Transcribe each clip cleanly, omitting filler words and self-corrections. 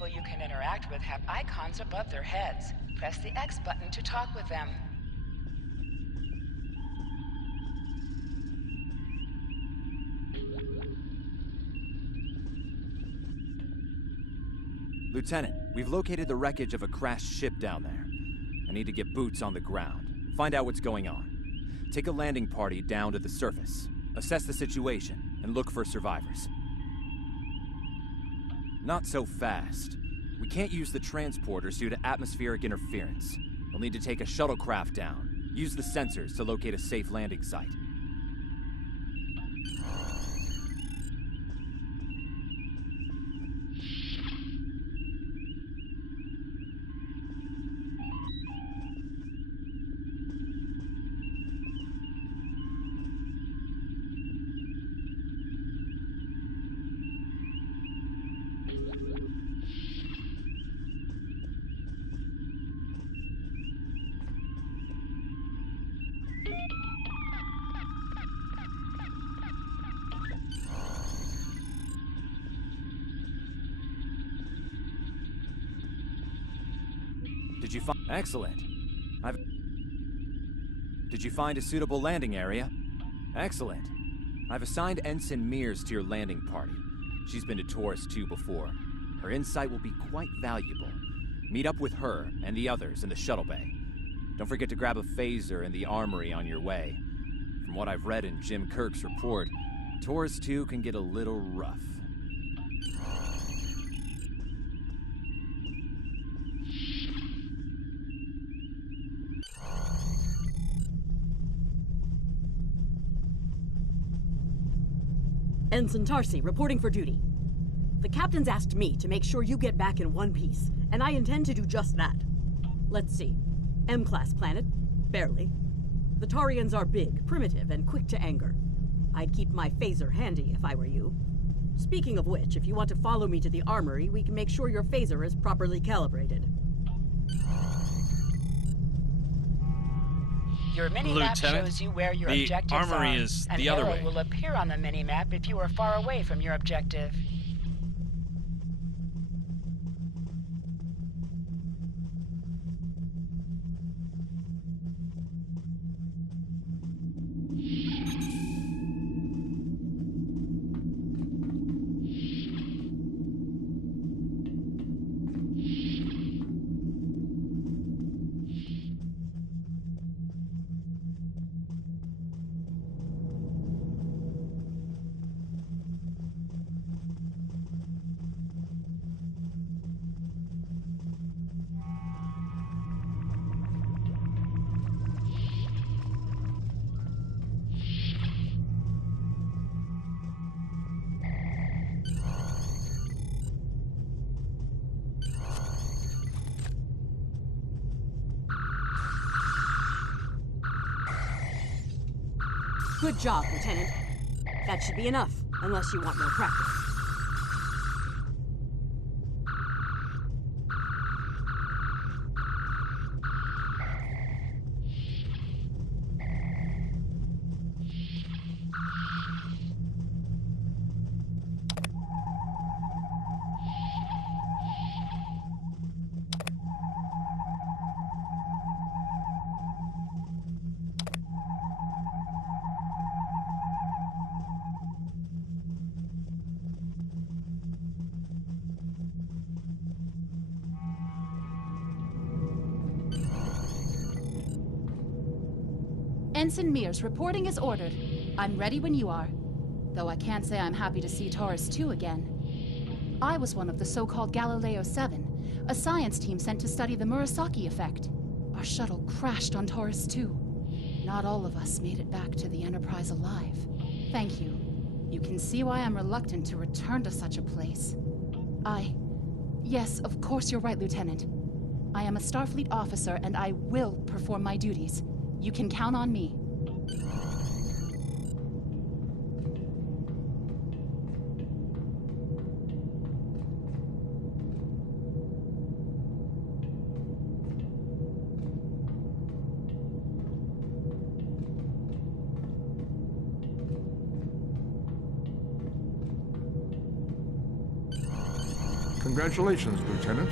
people you can interact with have icons above their heads. Press the X button to talk with them. Lieutenant, we've located the wreckage of a crashed ship down there. I need to get boots on the ground, find out what's going on. Take a landing party down to the surface, assess the situation, and look for survivors. Not so fast. We can't use the transporters due to atmospheric interference. We'll need to take a shuttlecraft down, use the sensors to locate a safe landing site. Did you find... Excellent. Did you find a suitable landing area? Excellent. I've assigned Ensign Mears to your landing party. She's been to Taurus 2 before. Her insight will be quite valuable. Meet up with her and the others in the shuttle bay. Don't forget to grab a phaser in the armory on your way. From what I've read in Jim Kirk's report, Taurus 2 can get a little rough. Ensign Tarsi, reporting for duty. The captain's asked me to make sure you get back in one piece, and I intend to do just that. Let's see. M-class planet? Barely. The Tarians are big, primitive, and quick to anger. I'd keep my phaser handy if I were you. Speaking of which, if you want to follow me to the armory, we can make sure your phaser is properly calibrated. Your mini-map shows you where your objectives are. The armory is the other way. An arrow will appear on the mini-map if you are far away from your objective. Good job, Lieutenant. That should be enough, unless you want more practice. Ensign Mears, reporting as ordered. I'm ready when you are. Though I can't say I'm happy to see Taurus 2 again. I was one of the so-called Galileo 7, a science team sent to study the Murasaki effect. Our shuttle crashed on Taurus 2. Not all of us made it back to the Enterprise alive. Thank you. You can see why I'm reluctant to return to such a place. Yes, of course you're right, Lieutenant. I am a Starfleet officer, and I will perform my duties. You can count on me. Congratulations, Lieutenant.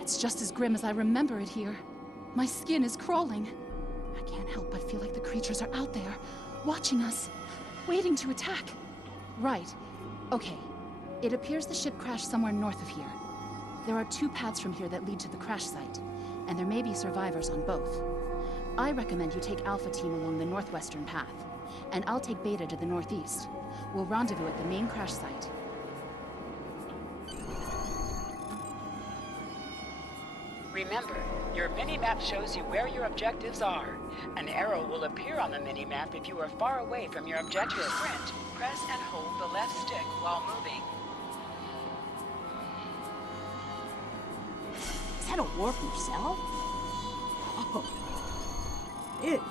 It's just as grim as I remember it here. My skin is crawling. I can't help but feel like the creatures are out there, watching us, waiting to attack. Right. Okay. It appears the ship crashed somewhere north of here. There are 2 paths from here that lead to the crash site, and there may be survivors on both. I recommend you take Alpha Team along the northwestern path, and I'll take Beta to the northeast. We'll rendezvous at the main crash site. Remember, your mini-map shows you where your objectives are. An arrow will appear on the mini-map if you are far away from your objective. Sprint. Press and hold the left stick while moving. Is that a warp cell? Oh. Ew.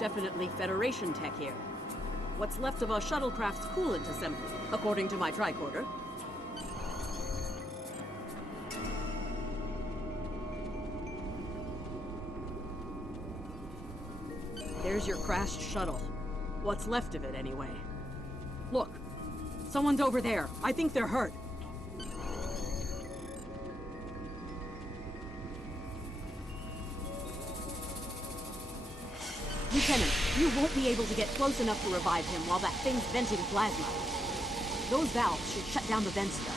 Definitely Federation tech here. What's left of a shuttlecraft's coolant assembly, according to my tricorder. There's your crashed shuttle. What's left of it, anyway. Look, someone's over there. I think they're hurt. Lieutenant, you won't be able to get close enough to revive him while that thing's venting plasma. Those valves should shut down the vents, though.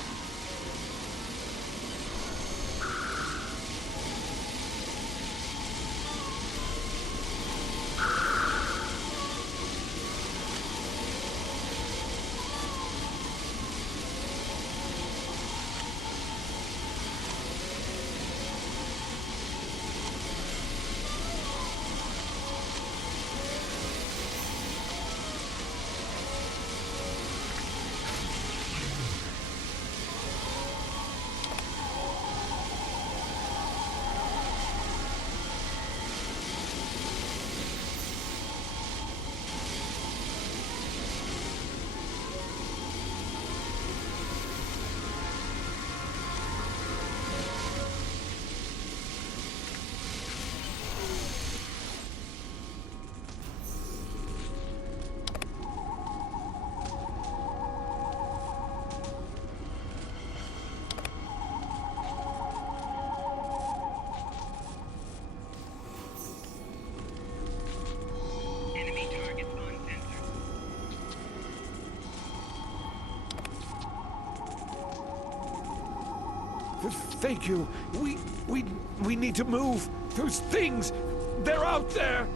Thank you. We need to move. Those things, they're out there.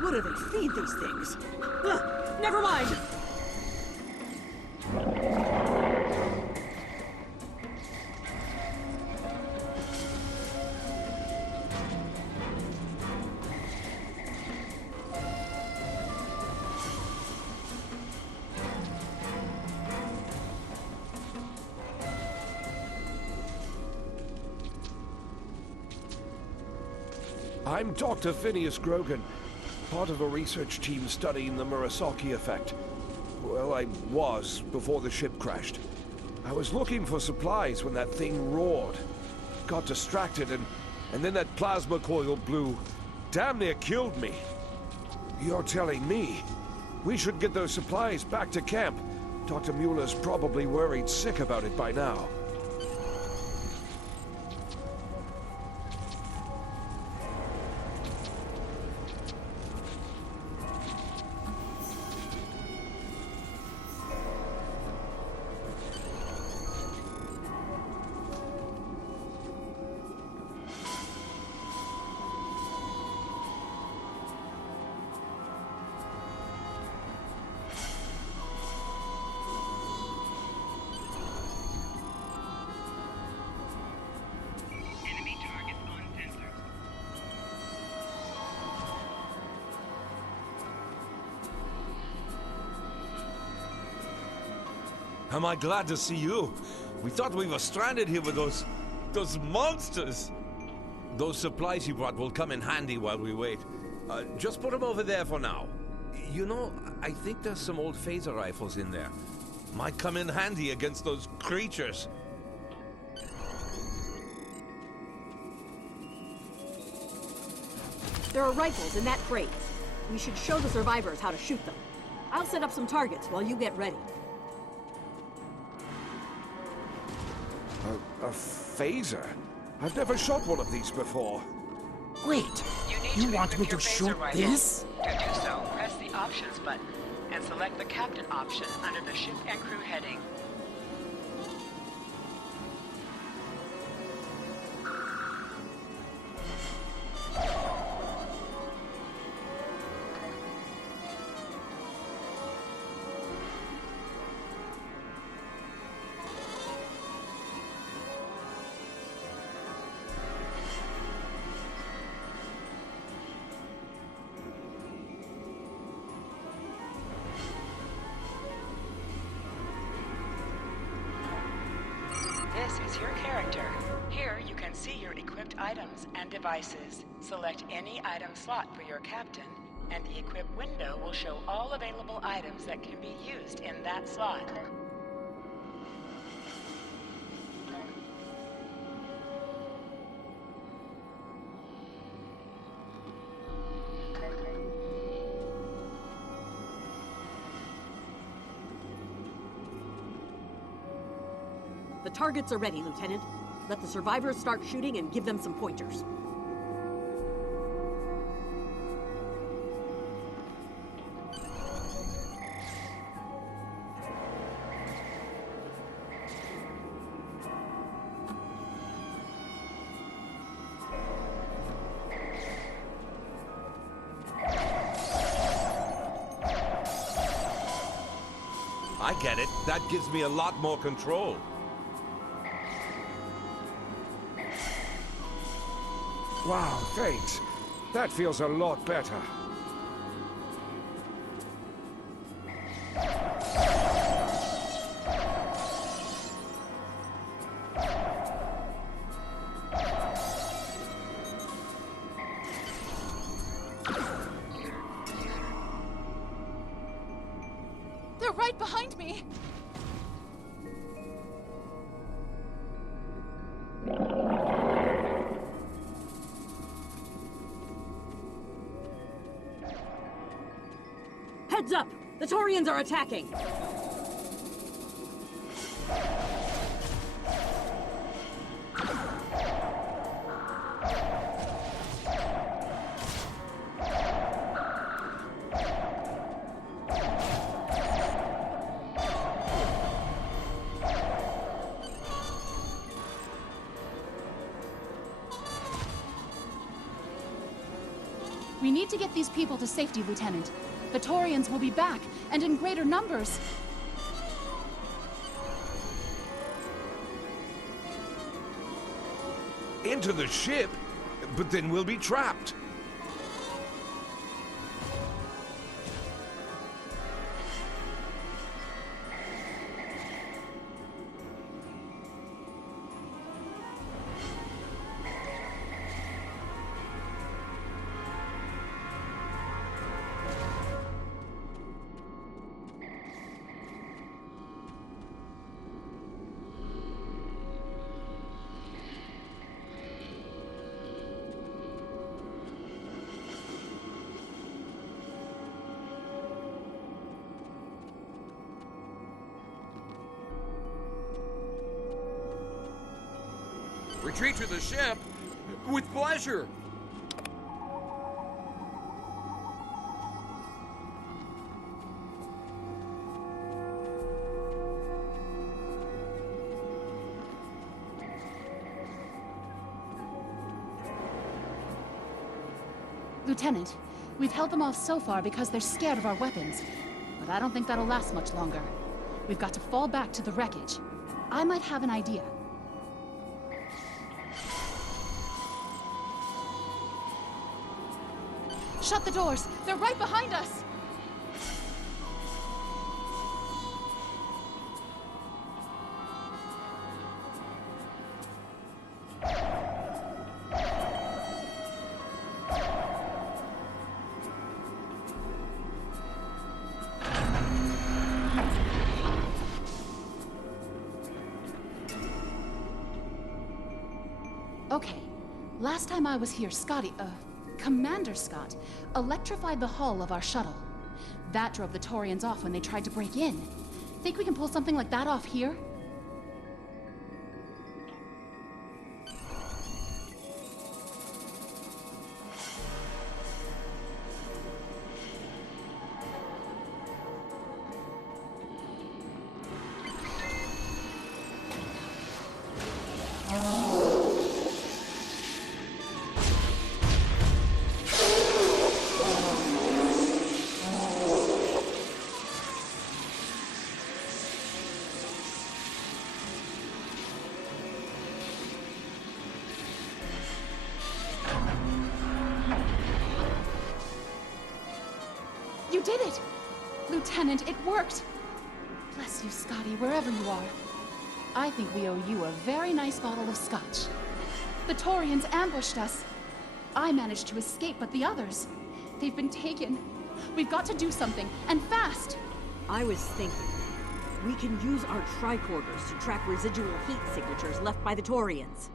What do they feed these things? Never mind! I'm Dr. Phineas Grogan, part of a research team studying the Murasaki effect. Well, I was before the ship crashed. I was looking for supplies when that thing roared. Got distracted and then that plasma coil blew. Damn near killed me. You're telling me we should get those supplies back to camp. Dr. Mueller's probably worried sick about it by now. Am I glad to see you? We thought we were stranded here with those monsters. Those supplies you brought will come in handy while we wait. Just put them over there for now. You know, I think there's some old phaser rifles in there. Might come in handy against those creatures. There are rifles in that crate. We should show the survivors how to shoot them. I'll set up some targets while you get ready. A phaser? I've never shot one of these before. Wait, You you want me equip to your phaser shoot rifle. this? To do so, press the Options button and select the Captain option under the Ship and Crew heading. This is your character. Here you can see your equipped items and devices. Select any item slot for your captain, and the equip window will show all available items that can be used in that slot. The targets are ready, Lieutenant. Let the survivors start shooting and give them some pointers. I get it. That gives me a lot more control. Wow, thanks. That feels a lot better. They're right behind me! Heads up! The Taurians are attacking! We need to get these people to safety, Lieutenant. The Taurians will be back, and in greater numbers. Into the ship? But then we'll be trapped. Retreat to the ship? With pleasure! Lieutenant, we've held them off so far because they're scared of our weapons. But I don't think that'll last much longer. We've got to fall back to the wreckage. I might have an idea. Shut the doors! They're right behind us! Last time I was here, Commander Scott, electrified the hull of our shuttle. That drove the Taurians off when they tried to break in. Think we can pull something like that off here? You did it! Lieutenant, it worked! Bless you, Scotty, wherever you are. I think we owe you a very nice bottle of scotch. The Taurians ambushed us. I managed to escape, but the others, they've been taken. We've got to do something, and fast! I was thinking, we can use our tricorders to track residual heat signatures left by the Taurians.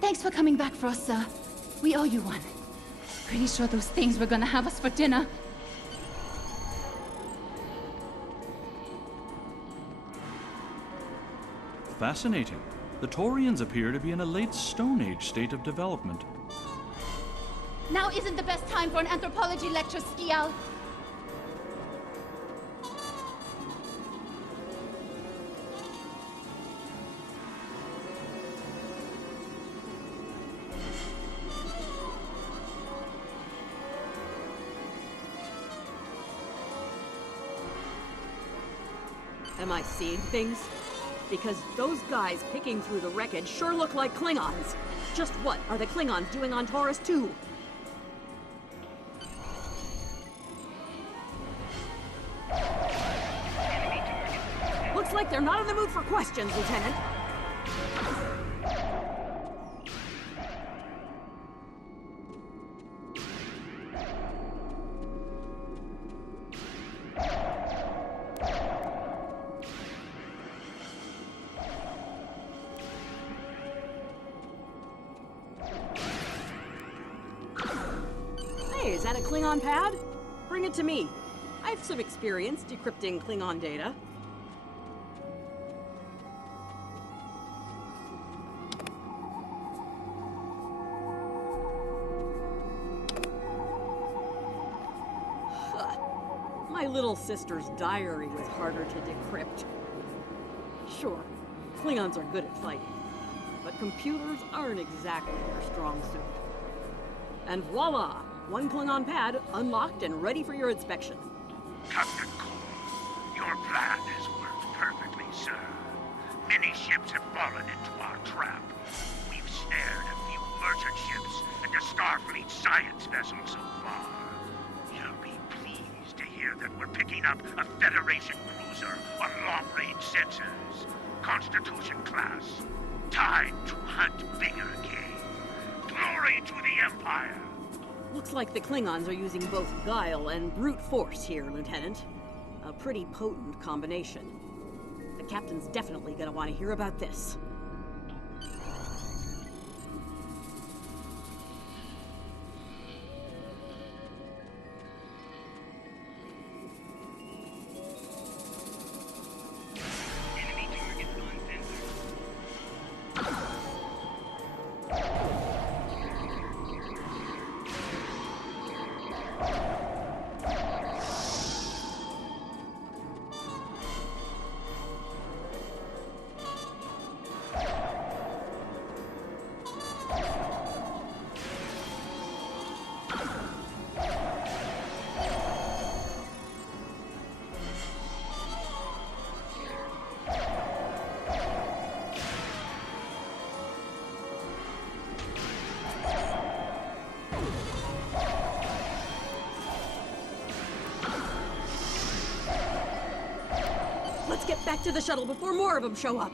Thanks for coming back for us, sir. We owe you one. Pretty sure those things were gonna have us for dinner. Fascinating. The Taurians appear to be in a late Stone Age state of development. Now isn't the best time for an anthropology lecture, Skial. Am I seeing things? Because those guys picking through the wreckage sure look like Klingons. Just what are the Klingons doing on Taurus 2? Looks like they're not in the mood for questions, Lieutenant. Hey, is that a Klingon pad? Bring it to me. I have some experience decrypting Klingon data. My little sister's diary was harder to decrypt. Sure, Klingons are good at fighting, but computers aren't exactly their strong suit. And voila! One Klingon pad unlocked and ready for your inspection. Captain Cole, your plan has worked perfectly, sir. Many ships have fallen into our trap. We've snared a few merchant ships and a Starfleet science vessel so far. You'll be pleased to hear that we're picking up a Federation cruiser on long-range sensors. Constitution class. Time to hunt bigger game. Glory to the Empire! Looks like the Klingons are using both guile and brute force here, Lieutenant. A pretty potent combination. The Captain's definitely gonna want to hear about this. Let's get back to the shuttle before more of them show up.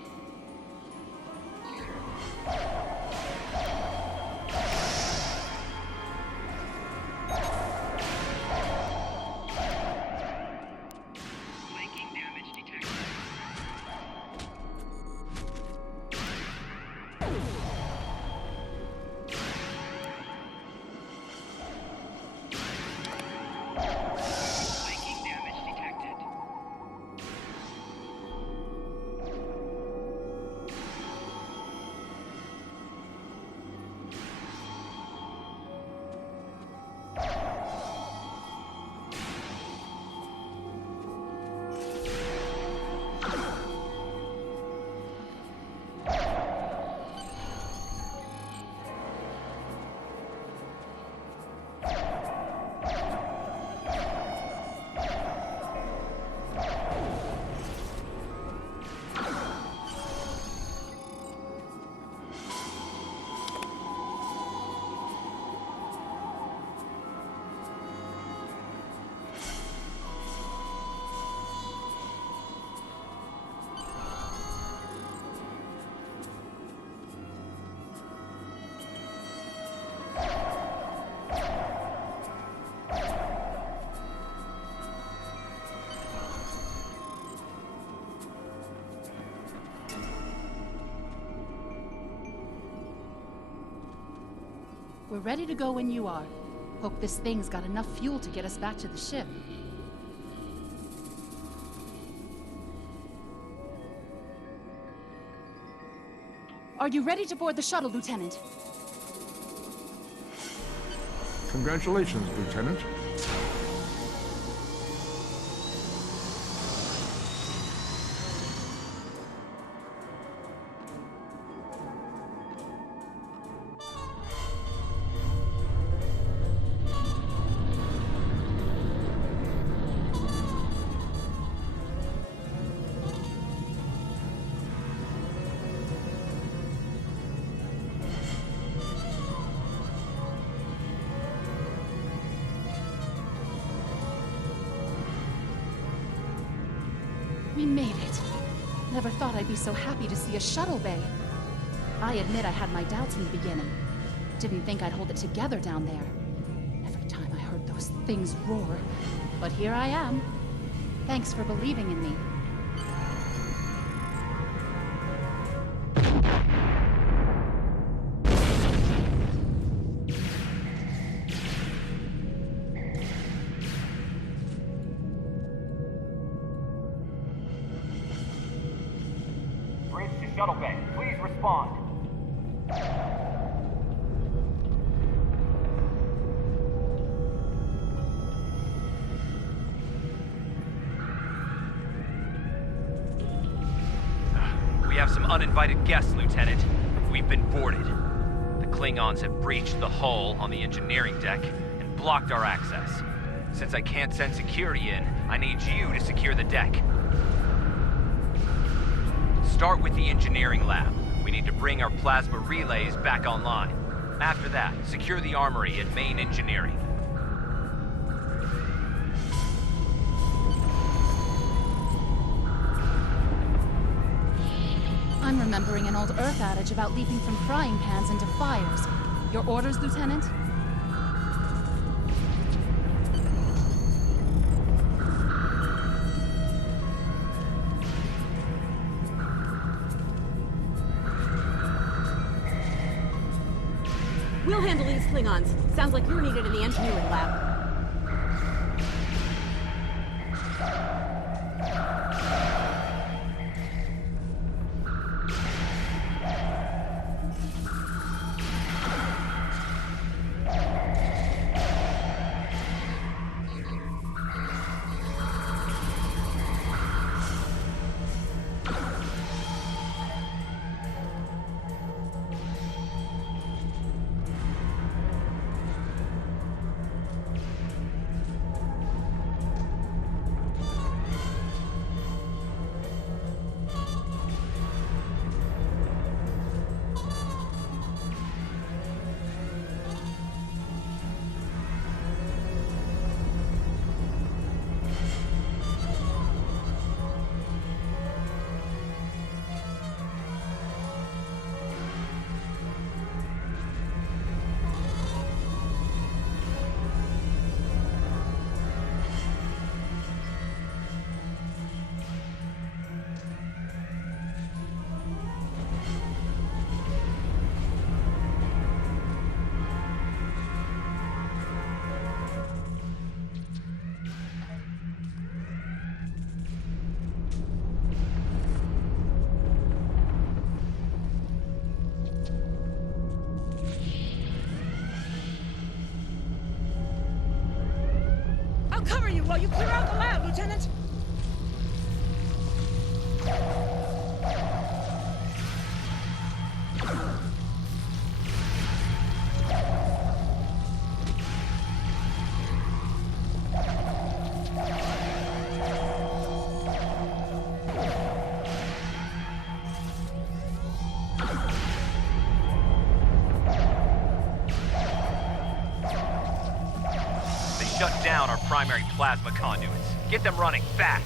We're ready to go when you are. Hope this thing's got enough fuel to get us back to the ship. Are you ready to board the shuttle, Lieutenant? Congratulations, Lieutenant. We made it. Never thought I'd be so happy to see a shuttle bay. I admit I had my doubts in the beginning. Didn't think I'd hold it together down there. Every time I heard those things roar. But here I am. Thanks for believing in me. Bridge to shuttle bay. Please respond. We have some uninvited guests, Lieutenant. We've been boarded. The Klingons have breached the hull on the engineering deck and blocked our access. Since I can't send security in, I need you to secure the deck. Start with the engineering lab. We need to bring our plasma relays back online. After that, secure the armory at main engineering. I'm remembering an old Earth adage about leaping from frying pans into fires. Your orders, Lieutenant? We'll handle these Klingons. Sounds like you're needed in the engineering lab. I'll cover you while you clear out the lab, Lieutenant! Shut down our primary plasma conduits. Get them running fast.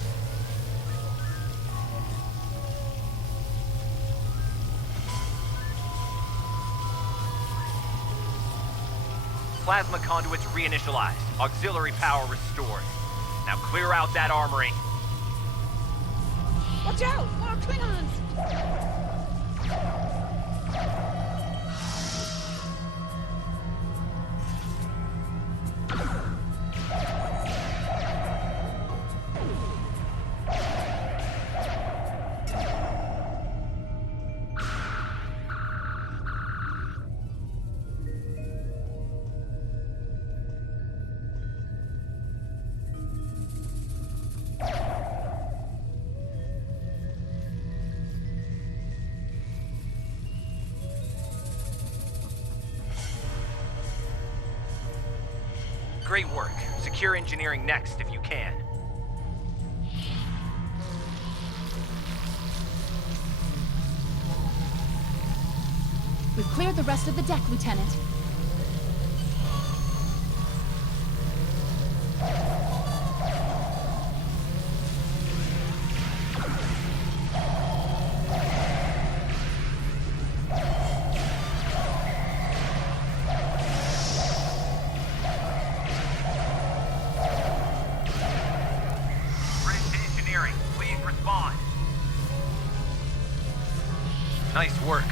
Plasma conduits reinitialized. Auxiliary power restored. Now clear out that armory. Watch out! More Klingons! Great work. Secure engineering next if you can. We've cleared the rest of the deck, Lieutenant. Nice work.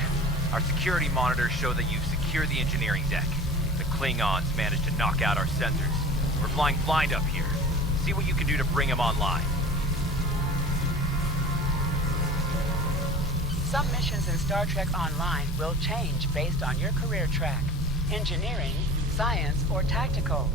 Our security monitors show that you've secured the engineering deck. The Klingons managed to knock out our sensors. We're flying blind up here. See what you can do to bring them online. Some missions in Star Trek Online will change based on your career track. Engineering, science, or tactical.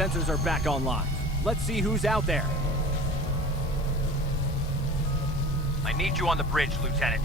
Sensors are back online. Let's see who's out there. I need you on the bridge, Lieutenant.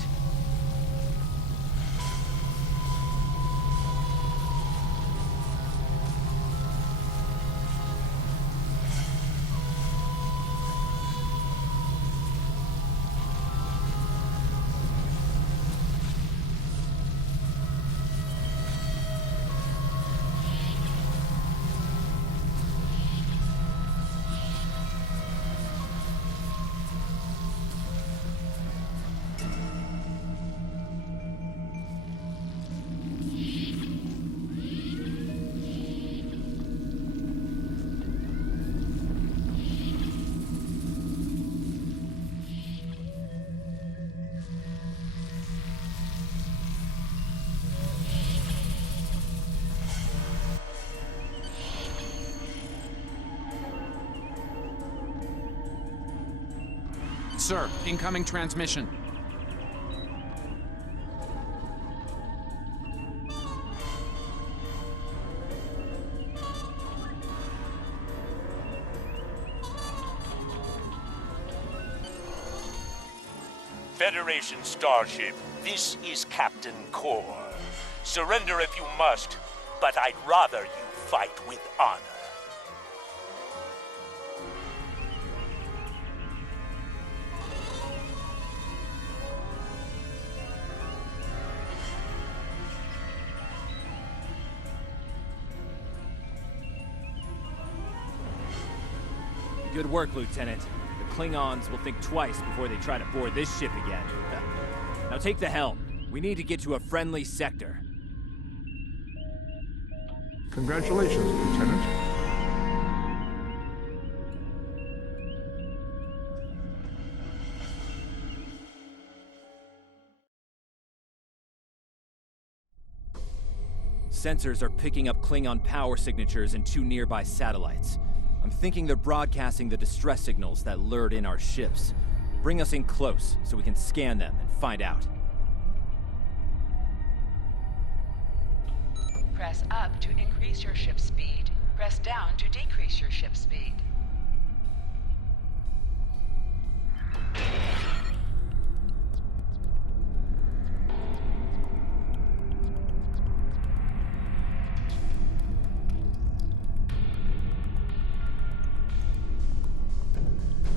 Sir, incoming transmission. Federation starship, this is Captain Core. Surrender if you must, but I'd rather you fight with honor. Good work, Lieutenant. The Klingons will think twice before they try to board this ship again. Now take the helm. We need to get to a friendly sector. Congratulations, Lieutenant. Sensors are picking up Klingon power signatures in 2 nearby satellites. I'm thinking they're broadcasting the distress signals that lured in our ships. Bring us in close so we can scan them and find out. Press up to increase your ship speed. Press down to decrease your ship speed.